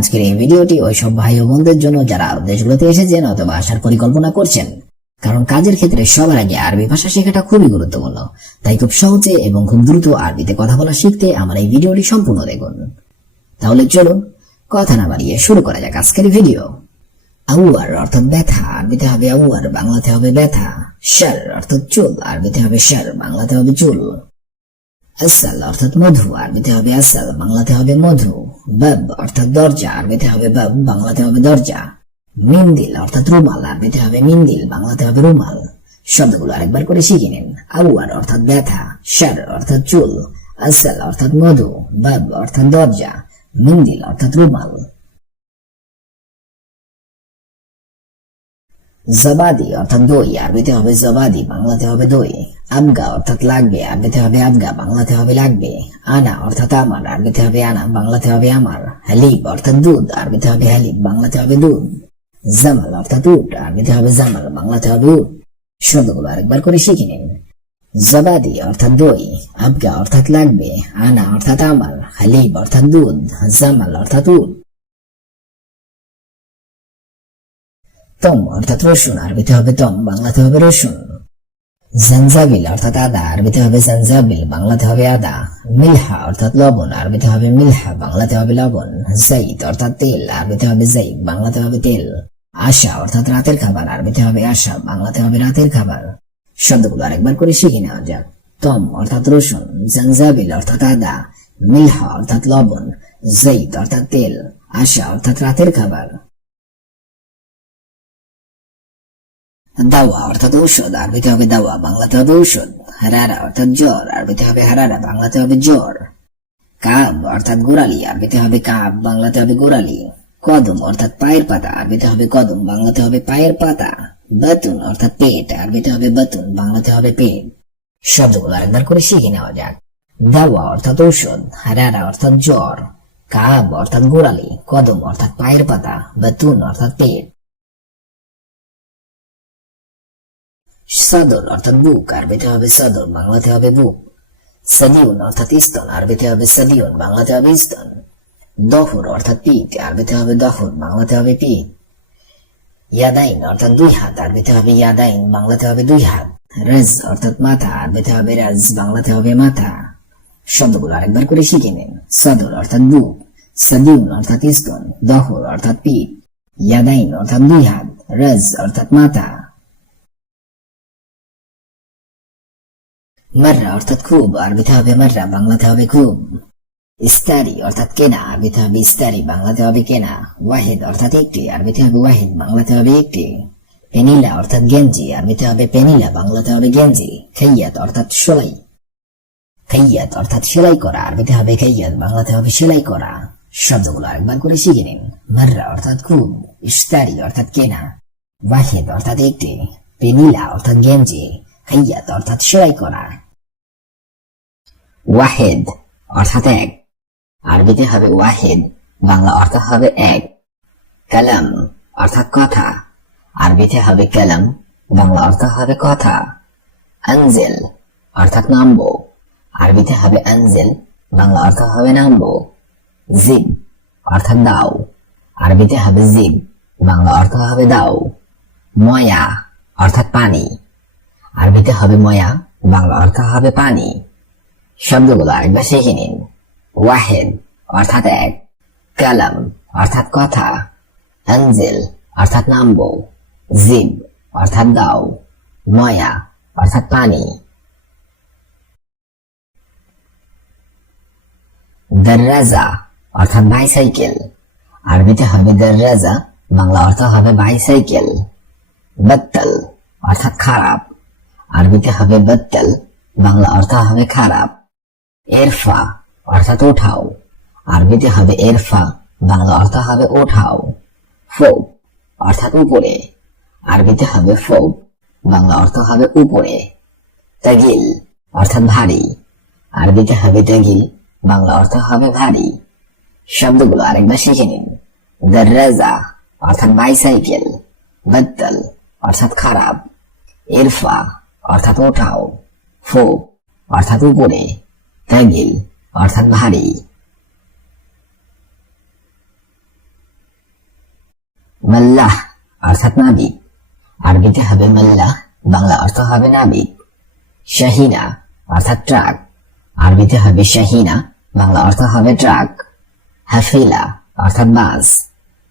আজকের এই ভিডিওটি ওই সব ভাই ও বোনদের জন্য যারা আরব দেশগুলোতে এসেছেন অথবা আসার পরিকল্পনা করছেন, কারণ কাজের ক্ষেত্রে সবার আগে আরবি ভাষা শেখাটা খুবই গুরুত্বপূর্ণ। তাই খুব সহজে এবং খুব দ্রুত আরবিতে কথা বলা শিখতে আমার এই ভিডিওটি সম্পূর্ণ দেখুন। তাহলে চলুন কথা না বাড়িয়ে শুরু করা যাক আজকের ভিডিও। আউয়ার অর্থাৎ ব্যথা, আরবিতে হবে আউয়ার, বাংলাতে হবে ব্যথা। শার অর্থাৎ চুল, আরবিতে হবে শার, বাংলাতে হবে চুল। আসাল অর্থাৎ মধু, আরবিতে হবে আসাল, বাংলাতে হবে মধু। বাব অর্থাৎ দরজা, আরবিতে হবে বাব, বাংলাতে হবে দরজা। মিন্দিল অর্থাৎ রুমাল, আরবিতে হবে মিন্দিল, বাংলাতে হবে রুমাল। শব্দগুলো আরেকবার করে শিখে নিন। আউয়ার অর্থাৎ ব্যথা, শার অর্থাৎ চুল, আসাল অর্থাৎ মধু, বাব অর্থাৎ দরজা, মিন্দিল অর্থাৎ রুমাল। জবাদি অর্থাৎ দই, আরবিতে হবে জবাদি, বাংলাতে হবে দই। আবগা অর্থাৎ লাগবে, আরবিতে হবে আবগা, বাংলাতে হবে লাগবে। আনা অর্থাৎ আমার, আরবিতে হবে আনা, বাংলাতে হবে আমার। হালিব অর্থাৎ দুধ, আরবিতে হবে হালিব, বাংলাতে হবে দুধ। জামাল অর্থাৎ উট, আরবিতে হবে জামাল, বাংলাতে হবে উট। শব্দগুলো আরেকবার করে শিখে নিন। জবাদি অর্থাৎ দই, আবগা অর্থাৎ লাগবে, আনা অর্থাৎ আমার, হালিব অর্থাৎ দুধ, জামাল অর্থাৎ উট। তম অর্থাৎ রসুন, আরবিতে হবে তম, বাংলাতে হবে রসুন। জানজাবিল অর্থাৎ আদা, আরবিতে হবে জানজাবিল, বাংলাতে হবে আদা। মিলহা অর্থাৎ লবণ, আরবিতে হবে মিলহা, বাংলাতে হবে লবণ। জাইদ অর্থাৎ তেল, আরবিতে হবে জাইদ, বাংলাতে হবে তেল। আশা অর্থাৎ রাতের খাবার, আরবিতে হবে আশা, বাংলাতে হবে রাতের খাবার। শব্দগুলো আরেকবার করে শিখে নেওয়া যাক। তম অর্থাৎ রসুন, জানজাবিল অর্থাৎ আদা, মিলহা অর্থাৎ লবণ, জাইদ অর্থাৎ তেল, আশা অর্থাৎ রাতের খাবার। দাওয়া অর্থাৎ ঔষধ, আরবিতে হবে দাওয়া, বাংলাতে হবে ঔষধ। হারারা অর্থাৎ জ্বর, আরবিতে হবে হারারা, বাংলাতে হবে জ্বর। কাব অর্থাৎ গোড়ালি, আরবিতে হবে কাব, বাংলাতে হবে গোড়ালি। কদম অর্থাৎ পায়ের পাতা, আরবিতে হবে কদম, বাংলাতে হবে পায়ের পাতা। বাতুন অর্থাৎ পেট, আরবিতে হবে বাতুন, বাংলাতে হবে পেট। শব্দগুলো আরেকবার করে শিখে নেওয়া যাক। দাওয়া অর্থাৎ ঔষধ, হারারা অর্থাৎ জ্বর, কাব অর্থাৎ গোড়ালি, কদম অর্থাৎ পায়ের পাতা, বাতুন অর্থাৎ পেট। সদর অর্থাৎ বুক, আরবিতে হবে সদর, বাংলাতে হবে বুক। সাদিউন অর্থাৎ স্তন, আরবিতে হবে সাদিউন, বাংলাতে হবে স্তন। দহর অর্থাৎ পিঠ, আরবিতে হবে দহর, বাংলাতে হবে পিঠ। ইয়াদাইন অর্থাৎ দুই হাত, আরবিতে হবে ইয়াদাইন, বাংলাতে হবে দুই হাত। রাজ অর্থাৎ মাথা, আরবিতে হবে রাজ, বাংলাতে হবে মাথা। শব্দগুলো আরেকবার করে শিখে নিন। সদর অর্থাৎ বুক, সাদিউন অর্থাৎ স্তন, দহর অর্থাৎ পিঠ, ইয়াদাইন অর্থাৎ দুই হাত, রাজ অর্থাৎ মাথা। মাররা অর্থাৎ খুব, আরবিতে হবে মাররা, বাংলাতে হবে খুব। ইস্তারি অর্থাৎ কেনা, আরবিতে হবে ইস্তারি, বাংলাতে হবে কেনা। ওয়াহিদ অর্থাৎ একটি, আরবিতে হবে ওয়াহিদ, বাংলাতে হবে একটি। পেনিলা অর্থাৎ গেঞ্জি, আরবিতে হবে পেনিলা, বাংলাতে হবে গেঞ্জি। খাইয়াত অর্থাৎ সেলাই, খাইয়াত অর্থাৎ সেলাই করা, আরবিতে হবে খাইয়াত, বাংলাতে হবে সেলাই করা। শব্দগুলো আরেকবার করে শিখে নিন। মাররা অর্থাৎ খুব, ইস্তারি অর্থাৎ কেনা, ওয়াহিদ অর্থাৎ একটি, পেনিলা অর্থাৎ গেঞ্জি, খাইয়াত অর্থাৎ সেলাই করা। ওয়াহিদ অর্থাৎ এক, আরবিতে হবে ওয়াহিদ, বাংলা অর্থ হবে এক। কালাম অর্থাৎ কথা, আরবিতে হবে কালাম, বাংলা অর্থ হবে কথা। আনজেল অর্থাৎ নামবো, আরবিতে হবে আনজেল, বাংলা অর্থ হবে নামবো। জিব অর্থাৎ দাও, আরবিতে হবে জিব, বাংলা অর্থ হবে দাও। ময়া অর্থাৎ পানি, আরবিতে হবে ময়া, বাংলা অর্থ হবে পানি। শব্দগুলো আরেকবার শিখে নিন। ওয়াহিদ অর্থাৎ এক, কালাম অর্থাৎ কথা, আনজেল অর্থাৎ নামবো, জিব অর্থাৎ দাও, ময়া অর্থাৎ পানি। দররাজা অর্থাৎ বাইসাইকেল, আরবিতে হবে দররাজা, বাংলা অর্থ হবে বাইসাইকেল। বত্তল অর্থাৎ খারাপ, আরবিতে হবে বত্তল, বাংলা অর্থ হবে খারাপ। এরফা অর্থাৎ উঠাও, আরবিতে হবে এরফা, বাংলা অর্থ হবে ওঠাও। ফৌক অর্থাৎ উপরে, আরবিতে হবে ফৌক, বাংলা অর্থ হবে উপরে। তাগিল অর্থাৎ ভারী, আরবিতে হবে তাগিল, বাংলা অর্থ হবে ভারী। শব্দগুলো আরেকবার শিখে নিন। দররাজা অর্থাৎ বাইসাইকেল, বত্তল অর্থাৎ খারাপ, ইরফা অর্থাৎ ওঠাও, ফৌক অর্থাৎ উপরে, তাগিল অর্থাৎ ভারী। মাল্লাহ অর্থাৎ নাবিক, আরবিতে হবে মাল্লাহ, বাংলা অর্থ হবে নাবিক। শাহিনা অর্থাৎ ট্রাক, আরবিতে হবে শাহিনা, বাংলা অর্থ হবে ট্রাক। হাফিলা অর্থাৎ বাস,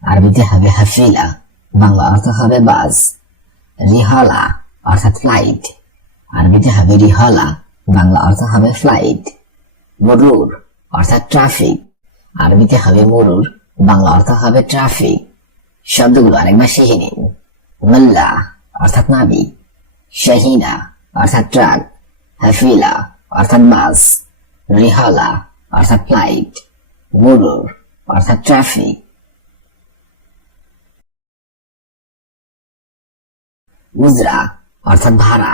আরবিতে হবে হাফিলা, বাংলা অর্থ হবে বাস। রিহলা অর্থাৎ ফ্লাইট, আরবিতে হবে রিহলা, বাংলা অর্থ হবে ফ্লাইট। মুরুর অর্থাৎ ট্রাফিক, আরবিতে হবে মুরুর, বাংলা অর্থ হবে ট্রাফিক। শব্দগুলো আরেকবার শিখে নিন। মাল্লা অর্থাৎ নাবিক, শাহিনা অর্থাৎ ট্রাক, হাফিলা অর্থাৎ বাস, রিহলা অর্থাৎ ফ্লাইট, মুরুর অর্থাৎ ট্রাফিক। উজরা অর্থাৎ ভাড়া,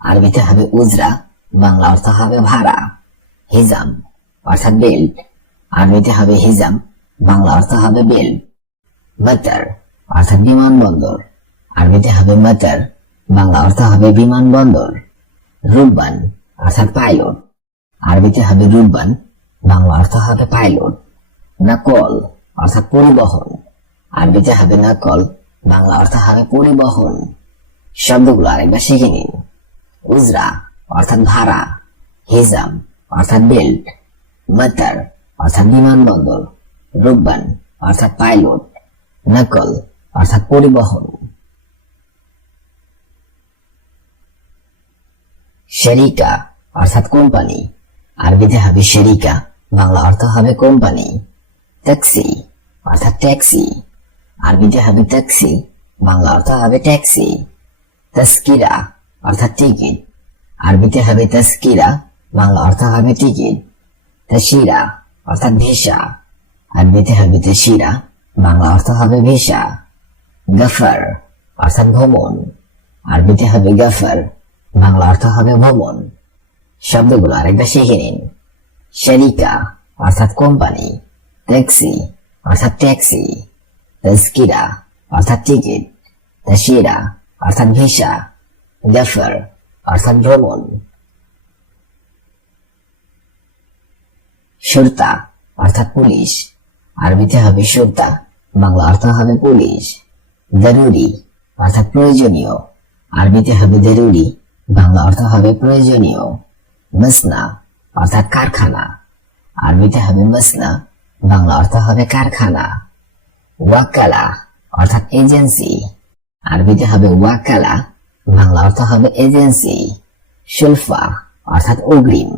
আরবিতে হবে উজরা, বাংলা অর্থ হবে ভাড়া। হিজাম অর্থাৎ বেল্ট, আরবিতে হবে হিজাম, বাংলা অর্থ হবে বেল্ট। মাতার অর্থাৎ বিমানবন্দর, আরবিতে হবে মাতার, বাংলা অর্থ হবে বিমানবন্দর। রুব্বান অর্থাৎ পাইলট, আরবিতে হবে রুব্বান, বাংলা অর্থ হবে পাইলট। নাকল অর্থাৎ পরিবহন, আরবিতে হবে নাকল, বাংলা অর্থ হবে পরিবহন। শব্দগুলো আরেকবার শিখে নিন। উজরা অর্থাৎ ভাড়া, হিজাম অর্থাৎ বেল্ট, মাতার অর্থাৎ বিমানবন্দর, রুব্বান অর্থাৎ পাইলট, নকল অর্থাৎ পরিবহন। শরিকা অর্থাৎ কোম্পানি, আরবিতে হবে শরিকা, বাংলা অর্থ হবে কোম্পানি। ট্যাক্সি অর্থাৎ ট্যাক্সি, আরবিতে হবে ট্যাক্সি, বাংলা অর্থ হবে ট্যাক্সি। তাস্কিরা অর্থাৎ টিকিট, আরবিতে হবে তাস্কিরা, বাংলা অর্থ হবে টিকিট। তাশিরা অর্থাৎ ভিসা, আরবিতে হবে তাশিরা, বাংলা অর্থ হবে ভিসা। গফর অর্থাৎ ভ্রমণ, আরবিতে হবে গফর, বাংলা অর্থ হবে ভ্রমণ। শব্দগুলো আরেকবার শিখে নিন। শরিকা অর্থাৎ কোম্পানি, ট্যাক্সি অর্থাৎ ট্যাক্সি, তাস্কিরা অর্থাৎ টিকিট, তাশিরা অর্থাৎ ভিসা, গফর অর্থাৎ ভ্রমণ। শুরতা অর্থাৎ পুলিশ, আরবিতে হবে শুরতা, বাংলা অর্থ হবে পুলিশ। জরুরি অর্থাৎ প্রয়োজনীয়, আরবিতে হবে জরুরি, বাংলা অর্থ হবে প্রয়োজনীয়। মসনা অর্থাৎ কারখানা, আরবিতে হবে মসনা, বাংলা অর্থ হবে কারখানা। ওয়াকালা অর্থাৎ এজেন্সি, আরবিতে হবে ওয়াকালা, বাংলা অর্থ হবে এজেন্সি। শুলফা অর্থাৎ অগ্রিম,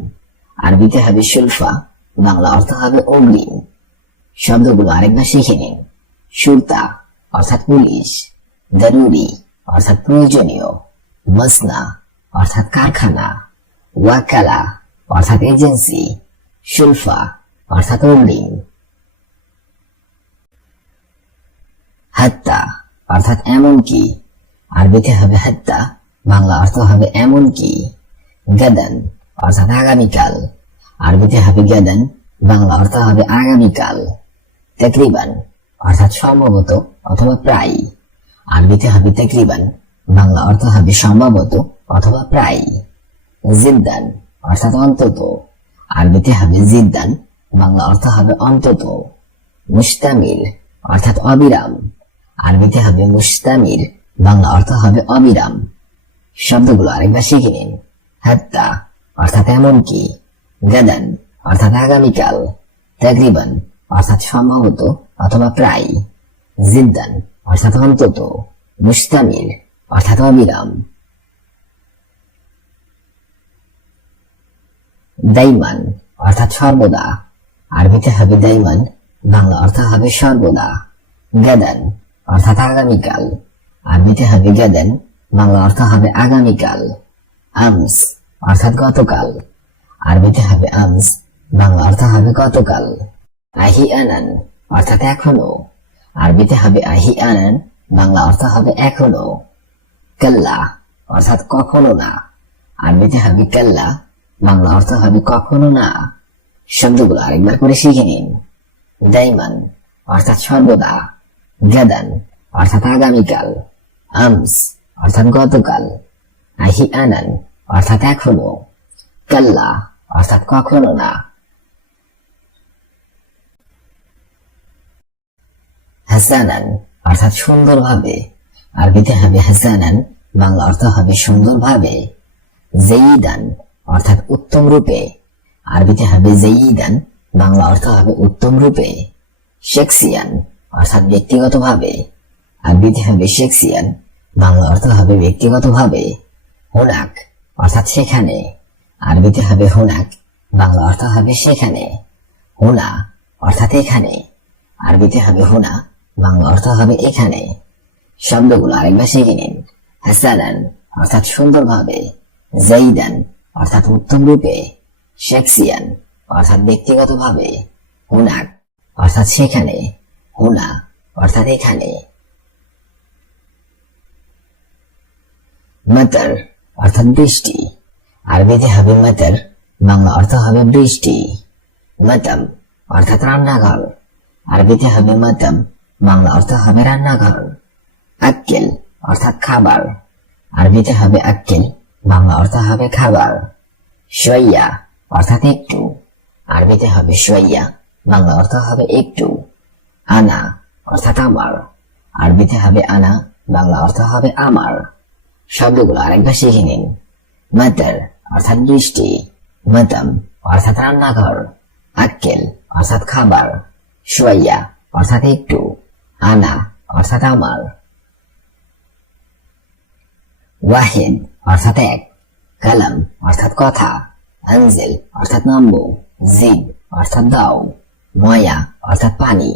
আরবিতে হবে শুলফা, বাংলা অর্থ হবে অগ্রিম। শব্দগুলো আরেকবার শিখে নিন। শুরতা অর্থাৎ পুলিশ, জরুরি অর্থাৎ প্রয়োজনীয়, মসনা অর্থাৎ কারখানা, ওয়াকালা অর্থাৎ এজেন্সি, শুলফা অর্থাৎ অগ্রিম। হাত্তা অর্থাৎ এমনকি, আরবিতে হবে হাত্তা, বাংলা অর্থ হবে এমনকি। গাদান অর্থাৎ আগামীকাল, আরবিতে হবে গাদান, বাংলা অর্থ হবে আগামীকাল। তাকরিবান অর্থাৎ সম্ভবত অথবা প্রায়, আরবিতে হবে তাকরিবান, বাংলা অর্থ হবে সম্ভবত অথবা প্রায়। জিদ্দান অর্থাৎ অন্তত, আরবিতে হবে জিদ্দান, বাংলা অর্থ হবে অন্তত। মুস্তামিল অর্থাৎ অবিরাম, আরবিতে হবে মুস্তামিল, বাংলা অর্থ হবে অবিরাম। শব্দগুলো আরেকবার শিখে নিন। হাত্তা অর্থাৎ এমনকি, গাদান অর্থাৎ আগামীকাল, তাকরিবান অর্থাৎ সম্ভবত অথবা প্রায়, জিদ্দান অর্থাৎ অন্তত, মুস্তামিল অর্থাৎ অবিরাম। দাইমান অর্থাৎ সর্বদা, আরবিতে হবে দাইমান, বাংলা অর্থ হবে সর্বদা। গাদান অর্থাৎ আগামীকাল, আরবিতে হবে গাদান, বাংলা অর্থ হবে আগামীকাল। আমস অর্থাৎ গতকাল, আরবিতে হবে আমস, বাংলা অর্থ হবে গতকাল। আহি আনান অর্থাৎ এখনো, আরবিতে হবে আহি আনান, বাংলা অর্থ হবে এখনো। কাল্লা অর্থাৎ কখনো না, আরবিতে হবে কাল্লা, বাংলা অর্থ হবে কখনো না। শব্দগুলো আরেকবার করে শিখে নিন। দাইমান অর্থাৎ সর্বদা, গাদান অর্থাৎ আগামীকাল, আমস অর্থাৎ গতকাল, আহি আনান অর্থাৎ এখনো, কাল্লা অর্থাৎ কখনো না। হাসানান অর্থাৎ সুন্দরভাবে, আরবিতে হবে হাসানান, বাংলা অর্থ হবে সুন্দরভাবে। জাইদান অর্থাৎ উত্তম রূপে, আরবিতে হবে জাইদান, বাংলা অর্থ হবে উত্তম রূপে। শেক্সিয়ান অর্থাৎ ব্যক্তিগতভাবে, আরবিতে হবে শেক্সিয়ান, বাংলা অর্থ হবে ব্যক্তিগতভাবে। হুনাক অর্থাৎ সেখানে, আরবিতে হবে হুনাক, বাংলা অর্থ হবে সেখানে। হুনা অর্থাৎ এখানে, আরবিতে হবে হুনা, বাংলা অর্থ হবে এখানে। শব্দগুলো আরেকবার শিখে নিন। হাসানান অর্থাৎ সুন্দরভাবে, জাইদান অর্থাৎ উত্তম রূপে, শেক্সিয়ান অর্থাৎ ব্যক্তিগতভাবে, হুনাক অর্থাৎ সেখানে, হুনা অর্থাৎ এখানে। মাতার অর্থাৎ বৃষ্টি, আরবিতে হবে মাতার, বাংলা অর্থ হবে বৃষ্টি। মাতাম অর্থাৎ রান্নাঘর, আরবিতে হবে মাতাম, বাংলা অর্থ হবে রান্নাঘর। আক্কেল অর্থাৎ খাবার, আরবিতে হবে আক্কেল, বাংলা অর্থ হবে খাবার। শোয়া অর্থাৎ একটু, আরবিতে হবে শোয়া, বাংলা অর্থ হবে একটু। আনা অর্থাৎ আমার, আরবিতে হবে আনা, বাংলা অর্থ হবে আমার। শব্দগুলো আরেকবার শিখে নিন। মাতার অর্থাৎ বৃষ্টি, মাতাম অর্থাৎ রান্নাঘর, আক্কেল অর্থাৎ খাবার, শোয়া অর্থাৎ একটু, আনা অর্থাৎ আমার। ওয়াহিদ অর্থাৎ এক, কালাম অর্থাৎ কথা, আনজিল অর্থাৎ নামবো, জিদ অর্থাৎ দাও, ময়া অর্থাৎ পানি।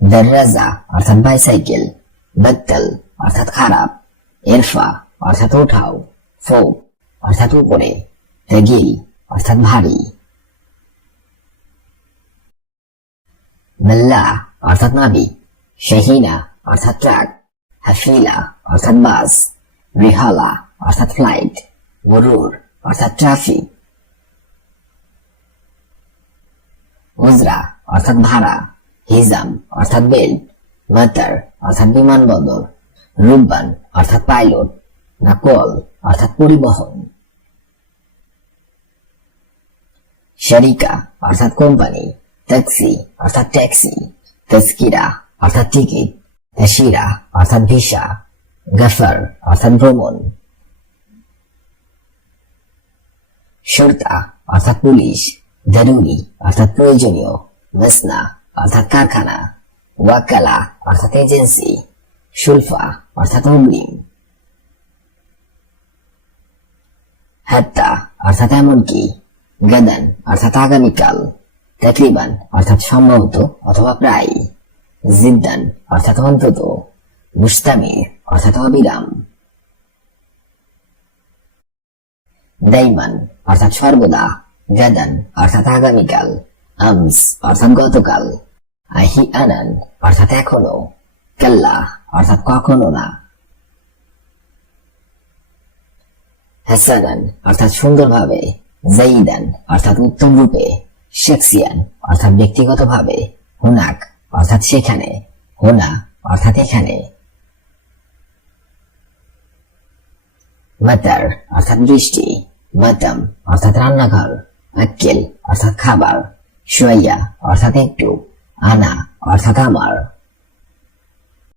দররাজা অর্থাৎ বাইসাইকেল, বত্তল অর্থাৎ খারাপ, ইরফা অর্থাৎ উঠাও, ফোক অর্থাৎ উপরে, তগিল অর্থাৎ ভারী। মাল্লা অর্থাৎ নাবিক, শাহিনা অর্থাৎ ট্রাক, হাফিলা অর্থাৎ বাস, রিহালা অর্থাৎ ফ্লাইট, মরুর অর্থাৎ ট্রাফিক। উজরা অর্থাৎ ভাড়া, হিজাম অর্থাৎ বেল্ট, মাতার অর্থাৎ বিমানবন্দর, রুব্বান অর্থাৎ পাইলট, নাকল অর্থাৎ পরিবহন। শরিকা অর্থাৎ কোম্পানি, ট্যাক্সি অর্থাৎ ট্যাক্সি, তস্কিরা অর্থাৎ টিকিট, তাশিরা অর্থাৎ ভিসা, গফর অর্থাৎ ভ্রমণ। শর্তা অর্থাৎ পুলিশ, জরুরি অর্থাৎ প্রয়োজনীয়, মাসনা অর্থাৎ কারখানা, ওয়াকালা অর্থাৎ এজেন্সি, শুলফা অর্থাৎ অগ্রিম। হাত্তা অর্থাৎ এমনকি, গাদান অর্থাৎ আগামীকাল, তাকরিবান অর্থাৎ সম্ভবত অথবা প্রায়, জিদ্দান অর্থাৎ অন্তত, মুস্তামির অর্থাৎ অবিরাম। দাইমান অর্থাৎ সর্বদা, গাদান অর্থাৎ আগামীকাল, আমস অর্থাৎ গতকাল, আহি আনান অর্থাৎ এখনো, কাল্লা অর্থাৎ কখনো না। হাসানান অর্থাৎ সুন্দরভাবে, জাইদান অর্থাৎ উত্তম রূপে, শেক্সিয়ান অর্থাৎ ব্যক্তিগতভাবে, হুনাক অর্থাৎ সেখানে, হুনা অর্থাৎ এখানে। মাতার অর্থাৎ বৃষ্টি, মাতাম অর্থাৎ রান্নাঘর, আক্কেল অর্থাৎ খাবার, শোয়া অর্থাৎ একটু, আনা অর্থাৎ আমার।